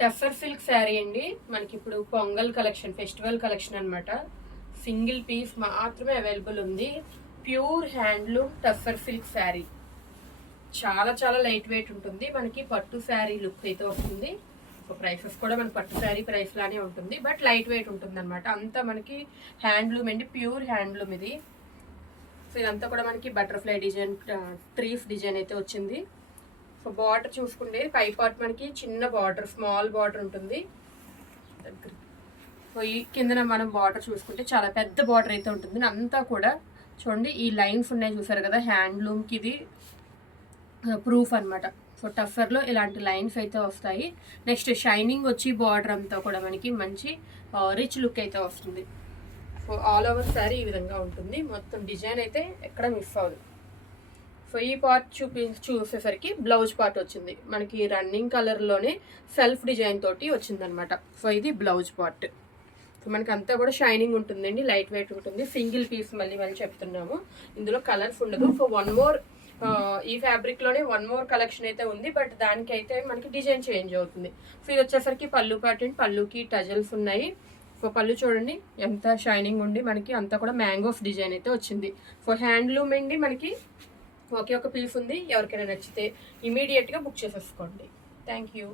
టఫర్ silk sari అండి. మనకి ఇప్పుడు పొంగల్ కలెక్షన్, ఫెస్టివల్ కలెక్షన్ అనమాట. సింగిల్ పీస్ మాత్రమే అవైలబుల్ ఉంది. Pure handloom టఫర్ silk sari. చాలా చాలా లైట్ వెయిట్ ఉంటుంది. మనకి పట్టు శారీ లుక్ అయితే వస్తుంది. సో ప్రైసెస్ కూడా మన పట్టు శారీ ప్రైస్ లానే ఉంటుంది, బట్ లైట్ వెయిట్ ఉంటుంది అనమాట. అంతా మనకి హ్యాండ్లూమ్ అండి, ప్యూర్ హ్యాండ్లూమ్ ఇది. సో ఇదంతా కూడా మనకి బటర్ఫ్లై డిజైన్, ట్రీస్ డిజైన్ అయితే వచ్చింది. సో బార్డర్ చూసుకుంటే పై పార్ట్ మనకి చిన్న బార్డర్, స్మాల్ బార్డర్ ఉంటుంది. సో ఈ కిందన మనం బార్డర్ చూసుకుంటే చాలా పెద్ద బార్డర్ అయితే ఉంటుంది. అంతా కూడా చూడండి ఈ లైన్స్ ఉన్నాయి చూసారు కదా, హ్యాండ్లూమ్కి ఇది ప్రూఫ్ అనమాట. సో టఫర్లో ఇలాంటి లైన్స్ అయితే వస్తాయి. నెక్స్ట్ షైనింగ్ వచ్చి బార్డర్ అంతా కూడా మనకి మంచి రిచ్ లుక్ అయితే వస్తుంది. సో ఆల్ ఓవర్ శారీ ఈ విధంగా ఉంటుంది. మొత్తం డిజైన్ అయితే ఎక్కడ మిస్ అవ్వదు. సో ఈ పార్ట్ చూసేసరికి బ్లౌజ్ పార్ట్ వచ్చింది మనకి రన్నింగ్ కలర్లోనే సెల్ఫ్ డిజైన్ తోటి వచ్చిందనమాట. సో ఇది బ్లౌజ్ పార్ట్. సో మనకి అంతా కూడా షైనింగ్ ఉంటుందండి, లైట్ వెయిట్ ఉంటుంది. సింగిల్ పీస్ మళ్ళీ చెప్తున్నాము, ఇందులో కలర్స్ ఉండదు. సో వన్ మోర్ ఈ ఫ్యాబ్రిక్లోనే వన్ మోర్ కలెక్షన్ అయితే ఉంది, బట్ దానికైతే మనకి డిజైన్ చేంజ్ అవుతుంది. సో ఇది వచ్చేసరికి పళ్ళు ప్యాటర్న్, పళ్ళుకి టజల్స్ ఉన్నాయి. సో పళ్ళు చూడండి ఎంత షైనింగ్ ఉండి మనకి అంతా కూడా మ్యాంగోస్ డిజైన్ అయితే వచ్చింది. సో హ్యాండ్లూమ్ అండి, మనకి ఒకే ఒక పీస్ ఉంది. ఎవరికైనా నచ్చితే ఇమీడియట్గా బుక్ చేసేసుకోండి. Thank you.